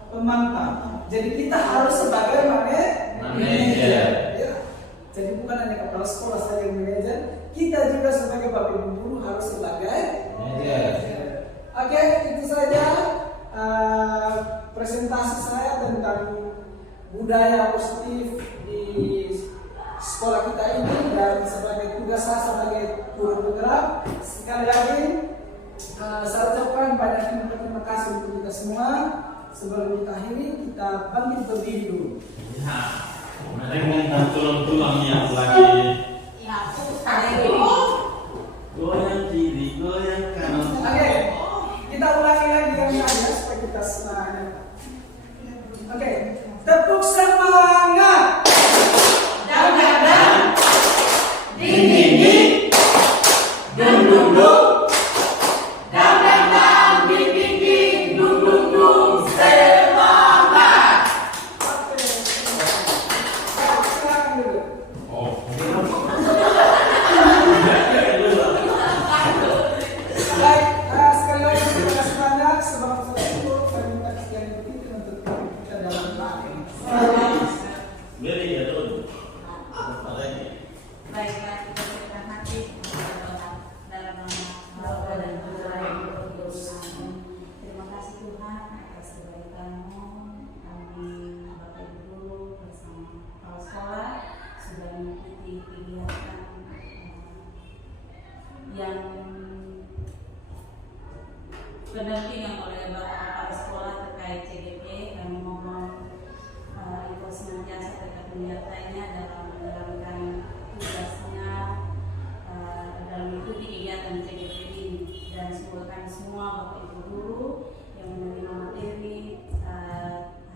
pemantau. Jadi kita harus sebagai manajer. Ya. Jadi bukan hanya kepala sekolah saja yang manajer, kita juga sebagai Bapak Ibu guru harus sebagai manajer. Oke, itu saja presentasi saya tentang budaya positif di sekolah kita ini dan sebagai tugas saya sebagai guru penggerak. Sekali lagi saya ucapkan banyak terima kasih untuk kita semua. Sebelum kita akhiri, kita bangkit berdiri dulu. Ya, mereka tulang-tulangnya lagi. Ya, Goyang kiri, goyang kanan. Oke, kita ulangi lagi yang lain supaya kita semangat. Oke, tepuk semangat. Dan Ding ding ding. Dung dung dung. yang pendampingan oleh Bapak Kepala Sekolah terkait CGP. Kami mohon Ibu senantiasa tetap menyertainya dalam menjalankan tugasnya dalam mengikuti kegiatan CGP ini, dan semoga kami semua Bapak Ibu guru yang menerima materi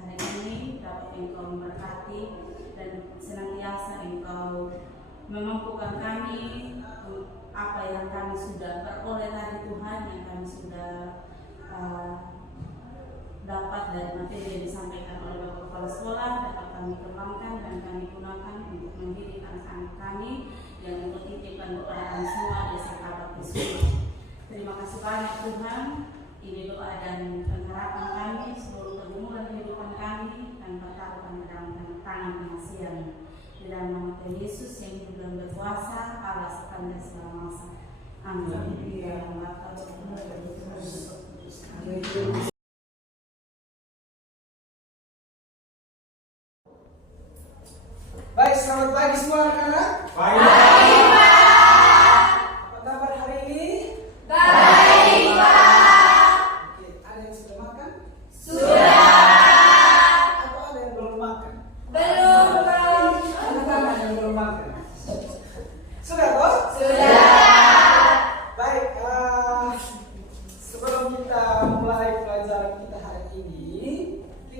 hari ini dapat Engkau memberkati dan senantiasa Engkau memampukan kami apa yang kami sudah peroleh dari Tuhan, yang kami sudah dapat dari materi yang disampaikan oleh Bapak Kepala Sekolah, dapat kami kembangkan dan kami gunakan untuk mendidik anak-anak kami yang untuk titipkan kepada kami semua di SMK Bakti. Terima kasih banyak Tuhan. Ini doa dan pengharapan kami, seluruh pergumulan kehidupan kami dan pertaruhan dalam tangan pengasihan. Di dalam nama Tuhan Yesus yang hidup dan berkuasa, Allah sepanjang segala masa. Amin. Ya Allah, Baik, selamat pagi semua anak-anak. Baik. Apa kabar hari ini? Baik, Pak.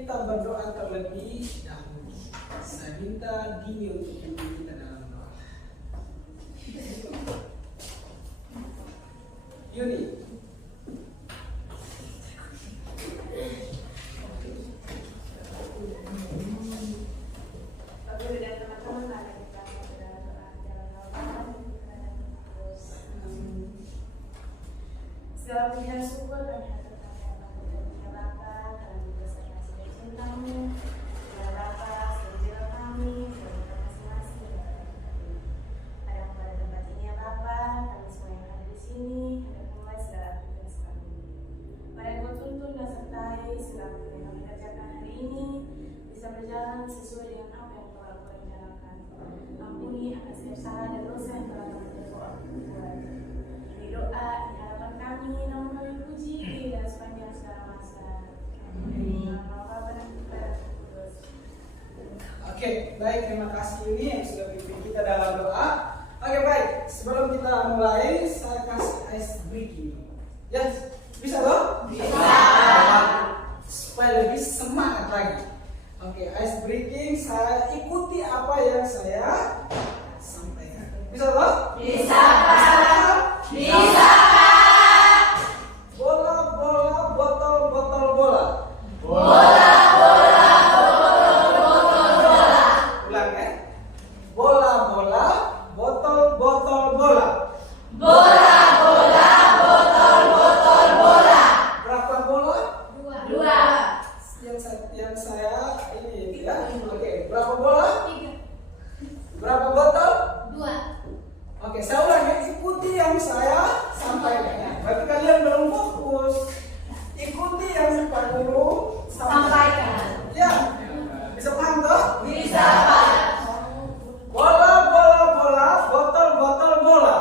kita berdoa terlebih dahulu. Saya minta Dini untuk memimpin kita dalam doa. Yuni. Bapak Ibu dan teman-teman, mari kita berdoa dalam nama terus. Segala puji dan syukur kami haturkan kepada Bapa, kami berserta kasih cinta-Mu, ya Bapa, sejauh kami, dan kita masing-masing. Ada kepada tempat ini ya Bapa, kami semua yang ada di sini, hendak mulai segala aktivitas kami. Mari Engkau tuntun dan sertai segala apa yang kami kerjakan hari ini bisa berjalan sesuai dengan apa yang telah Kau rencanakan. Ampuni akan setiap salah dan dosa yang telah kami perbuat. Ini doa, ini harapan kami, namun kami puji dan sepanjang segala masa. Amin. Nama Bapa dan Putra dan Roh Kudus. Oke, baik, terima kasih Yuni yang sudah pimpin kita dalam doa. Oke, baik, sebelum kita mulai, saya kasih ice breaking. Ya, bisa loh? Bisa. Supaya lebih semangat lagi. Oke, ice breaking, saya ikuti apa yang saya sampaikan. Bisa loh? Bisa, Pak. Bisa. Bola, bola, botol, botol, bola. Bola, bola, bola, botol, bola. Ulang ya. Bola, bola, botol, botol, bola. Bola, bola, botol, botol, bola. Berapa bola? Dua. Yang saya ini ya. Oke, berapa bola? 3. Berapa botol? 2. Oke, saya ulang ya. Ikuti yang saya sampaikan. Ya. Berarti kalian belum fokus. Ikuti yang Pak Guru Sampaikan. Ya. Bisa paham toh? Bisa, Pak. Bola, bola, bola, botol, botol, bola.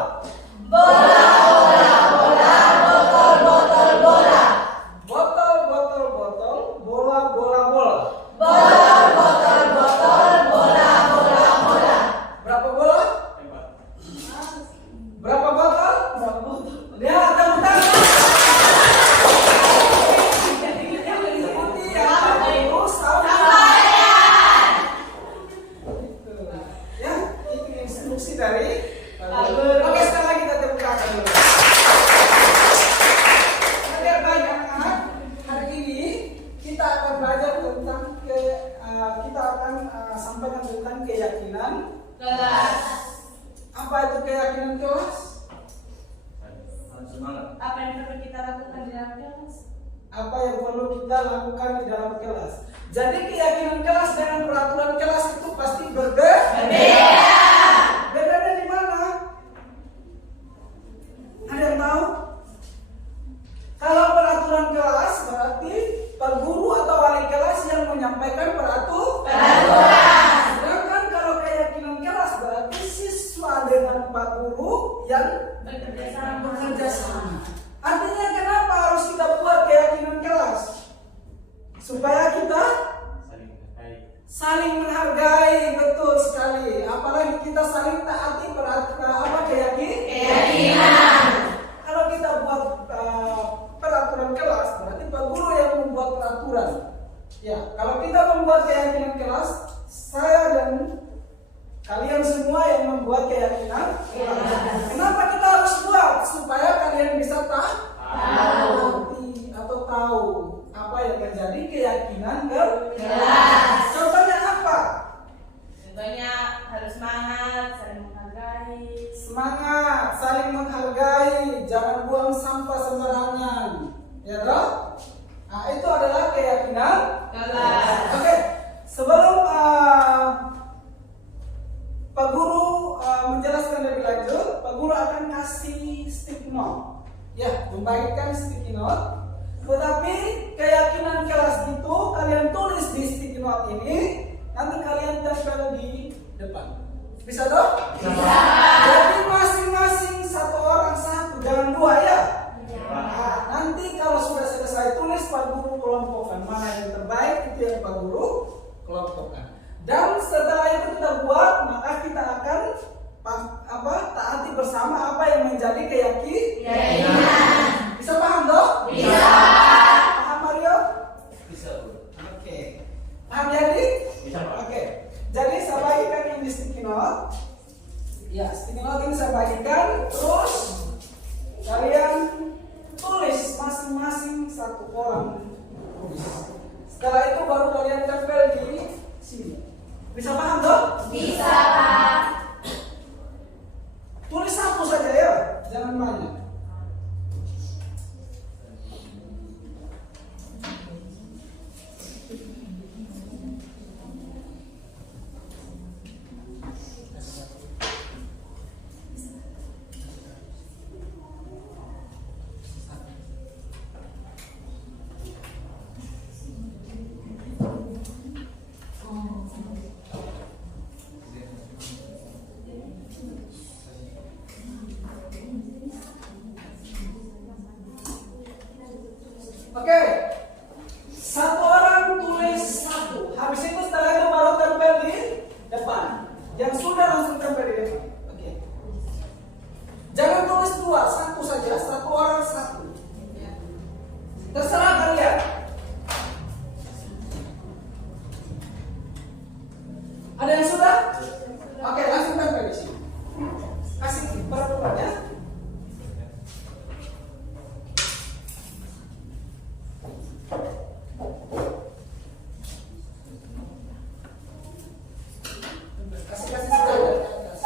Bola, bola, bola, botol, botol, bola. Botol, botol, botol, bola, bola, bola. Bola, botol, botol, bola, bola, bola. Berapa bola? Berapa botol? Ya, tepuk tangan. Ikuti yang Pak Guru sampaikan. Gitu. Ya, itu instruksi dari Pak Guru. Oke, sekali lagi kita tepuk tangan dulu. Oke, baik anak-anak. Hari ini kita akan belajar tentang kita akan sampaikan tentang keyakinan. Kelas. Apa itu keyakinan kelas? Apa yang perlu kita lakukan di dalam kelas? Apa yang perlu kita lakukan di dalam kelas? Jadi keyakinan kelas dengan peraturan kelas itu pasti berbeda. Bedanya di mana? Ada yang tahu? Kalau peraturan kelas berarti Pak Guru atau wali kelas yang menyampaikan peraturan. Sedangkan kalau keyakinan kelas berarti siswa dengan Pak Guru yang bekerja sama. Artinya kenapa harus kita buat keyakinan kelas? Supaya kita saling menghargai, betul sekali. Apalagi kita saling taati keyakinan. Kalau kita buat peraturan kelas, berarti Pak Guru yang membuat peraturan. Ya, kalau kita membuat keyakinan kelas, saya dan kalian semua yang membuat keyakinan kelas. Kenapa kita harus buat? Supaya kalian bisa tahu atau tahu apa yang menjadi keyakinan kelas. Contohnya apa? Contohnya harus semangat, saling menghargai. Semangat, saling menghargai, jangan buang sampah sembarangan. Ya toh? Nah, itu adalah keyakinan Kelas. Oke, sebelum Pak Guru menjelaskan lebih lanjut, Pak Guru akan kasih sticky note. Ya, membagikan sticky note. Tetapi keyakinan kelas itu kalian tulis di sticky note ini, nanti kalian tempel di depan. Bisa toh? Bisa. Jadi masing-masing satu orang satu, jangan dua ya. Nah, nanti kalau sudah selesai tulis, Pak Guru kelompokkan mana yang terbaik, itu yang Pak Guru kelompokkan. Dan setelah itu kita buat, maka kita akan taati bersama apa yang menjadi keyakinan. Bisa paham toh? Bisa. Paham Mario? Bisa, Bu. Oke. masing-masing 1 orang tulis. Setelah itu baru kalian tempel di sini. Bisa paham toh? Bisa, Pak. Tulis 1 saja ya, jangan banyak. Oke, 1 orang tulis 1. Habis itu setelah itu baru tempel di depan. Yang sudah langsung tempel di depan. Oke. Jangan tulis 2, 1 saja. 1 orang 1. Terserah kalian. Ada yang sudah? Oke, langsung tempel di sini. Kasih berapa ya? Kasih sejajar di atas.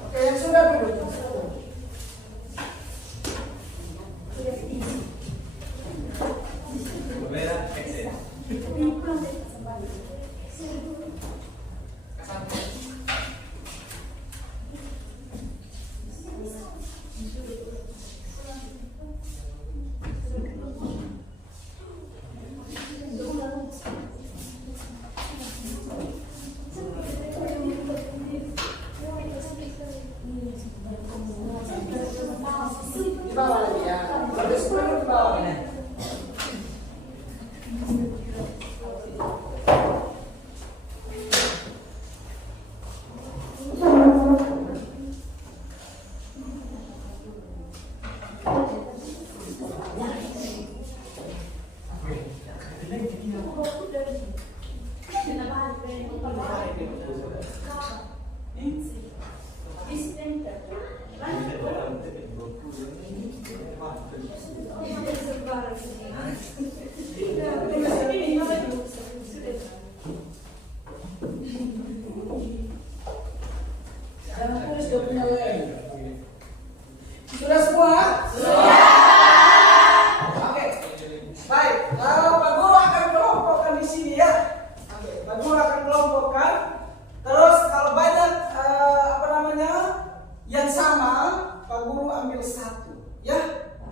Oke, yang sudah dulu. Di bawah lagi ya. Lebih sepuluh di bawah ini. Jangan tulis dia punya lem. Sudah semua? Oke. Baik. Lalu Pak Guru akan kelompokkan di sini ya. Oke. Pak Guru akan kelompokkan. Terus kalau banyak yang sama, Pak Guru ambil 1. Ya?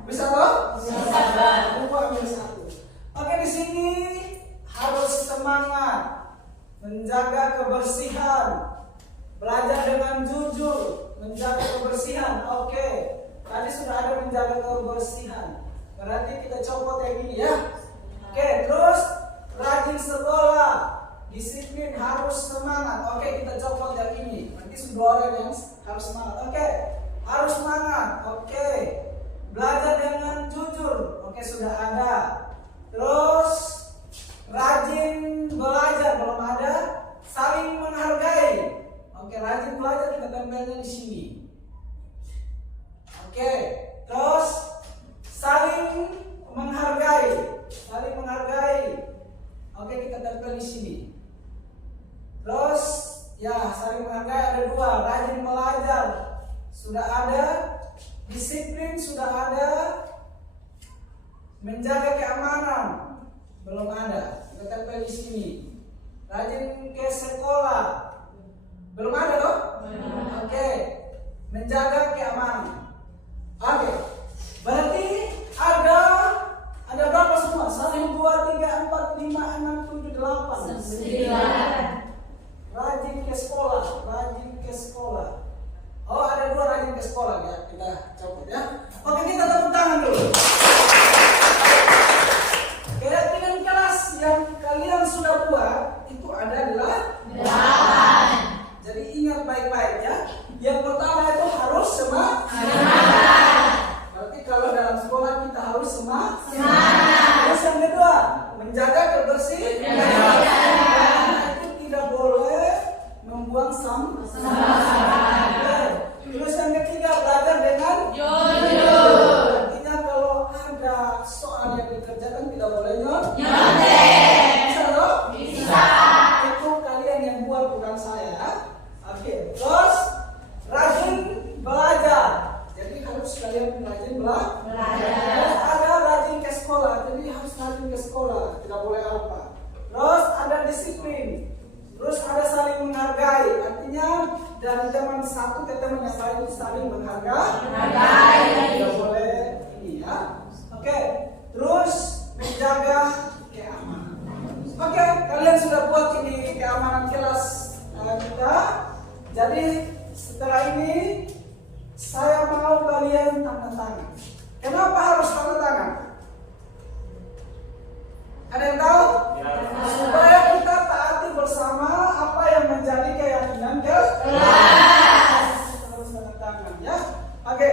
Bisa toh? Bisa, Pak. Pak Guru ambil 1. Oke, di sini harus semangat menjaga kebersihan. Belajar dengan jujur, menjaga kebersihan. Oke, tadi sudah ada menjaga kebersihan. Berarti kita copot yang ini ya. Oke, terus rajin sekolah, disiplin, harus semangat. Oke, kita copot yang ini. Nanti sudah orang yang harus semangat. Oke, harus semangat. Oke, belajar dengan jujur. Oke, sudah ada. Terus rajin belajar, belum ada. Saling menghargai. Oke, rajin belajar, kita tempelnya di sini. Oke, terus saling menghargai, saling menghargai. Oke, kita tempel di sini. Terus ya, saling menghargai ada 2. Rajin belajar sudah ada, disiplin sudah ada, menjaga keamanan belum ada. Kita tempel di sini. Rajin ke sekolah. Belum ada toh? Oke. Menjaga keamanan. Oke. Berarti ada berapa semua? 1, 2, 3, 4, 5, 6, 7, 8, 9. Rajin ke sekolah, rajin ke sekolah. Oh, ada 2 rajin ke sekolah ya. Kita copot ya. Oke, kita tepuk tangan dulu. Oke, dengan kelas yang kalian sudah buat itu adalah buat, bukan saya. Oke, terus rajin belajar. Jadi harus kalian rajin belajar. Terus ada rajin ke sekolah. Jadi harus rajin ke sekolah. Tidak boleh lupa. Terus ada disiplin. Terus ada saling menghargai. Artinya dari teman satu ke teman yang lain itu saling menghargai. Tidak boleh ini ya. Oke. Terus menjaga keamanan. Oke, kalian sudah buat ini keamanan kelas kita. Jadi setelah ini saya mau kalian tanda tangan. Kenapa harus tanda tangan? Ada yang tahu? Supaya kita taati bersama apa yang menjadi keyakinan kelas. Harus tanda tangan ya. Oke,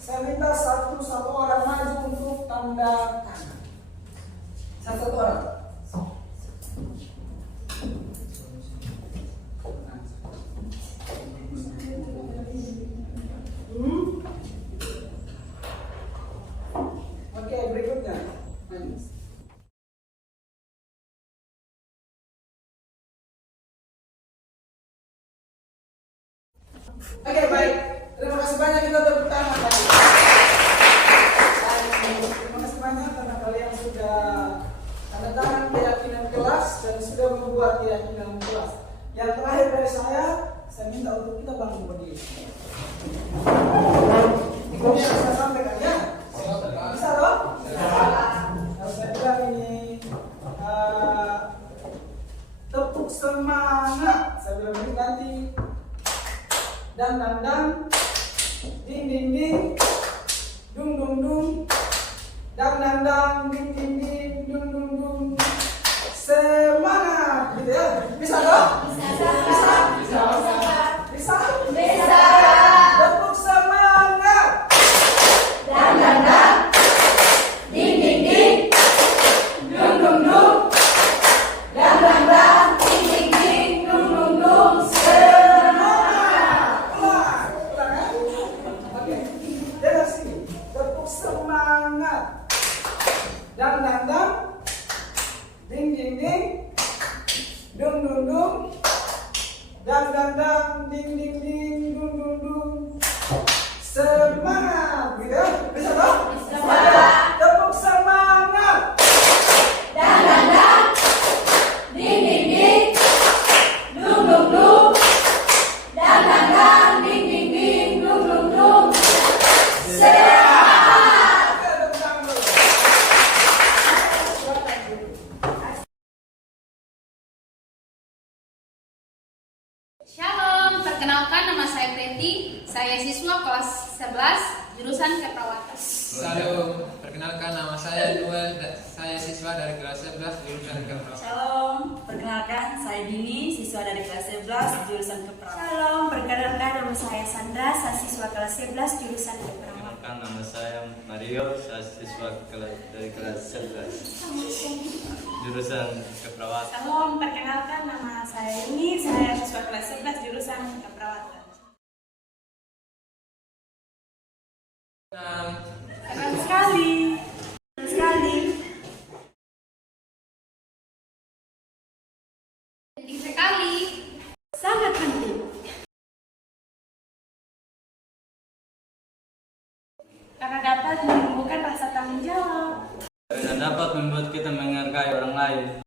saya minta satu orang maju untuk tanda tangan. Satu orang. Oke, berikutnya. Oke, baik. Terima kasih banyak, kita tepuk tangan lagi. Terima kasih banyak karena kalian sudah tanda tangan keyakinan kelas dan sudah membuat keyakinan kelas. Yang terakhir dari saya minta untuk kita bangun berdiri. Ini yang saya sampaikan ya. Bisa dong? Bisa. Saya bilang ini tepuk semangat. Saya bilang ini nanti dan ding ding ding, dung dung dung, dan ding ding ding, dung dung dung. Semangat, gitu ya? Bisa dong? Bisa. Tepuk semangat. Dan ding ding ding, dung dung dung, dan ding ding ding, dung dung dung. Ulang ya. Oke. Dari sini. Tepuk semangat. Dan ding ding ding, dung dung dung, dan ding ding ding, dung dung dung. Semangat, gitu ya? Bisa dong? Bisa. Tepuk semangat. Dan ding ding ding, dung dung dung, dan ding ding ding, dung dung dung. Semangat. Oke, tepuk tangan dulu. Shalom, perkenalkan nama saya Preti. Saya siswa kelas 11 jurusan keperawatan. Halo, perkenalkan nama saya Duel, saya siswa dari kelas 11 jurusan keperawatan. Shalom, perkenalkan saya Dini, siswa dari kelas 11 jurusan keperawatan. Shalom, perkenalkan nama saya Sandra, saya siswa kelas 11 jurusan keperawatan. Perkenalkan nama saya Mario, saya siswa dari kelas 11 jurusan keperawatan. Shalom, perkenalkan nama saya Yuni, saya siswa kelas 11 jurusan keperawatan. Keren sekali. Keren sekali. Penting sekali. Sangat penting. Karena dapat menumbuhkan rasa tanggung jawab. Dan dapat membuat kita menghargai orang lain.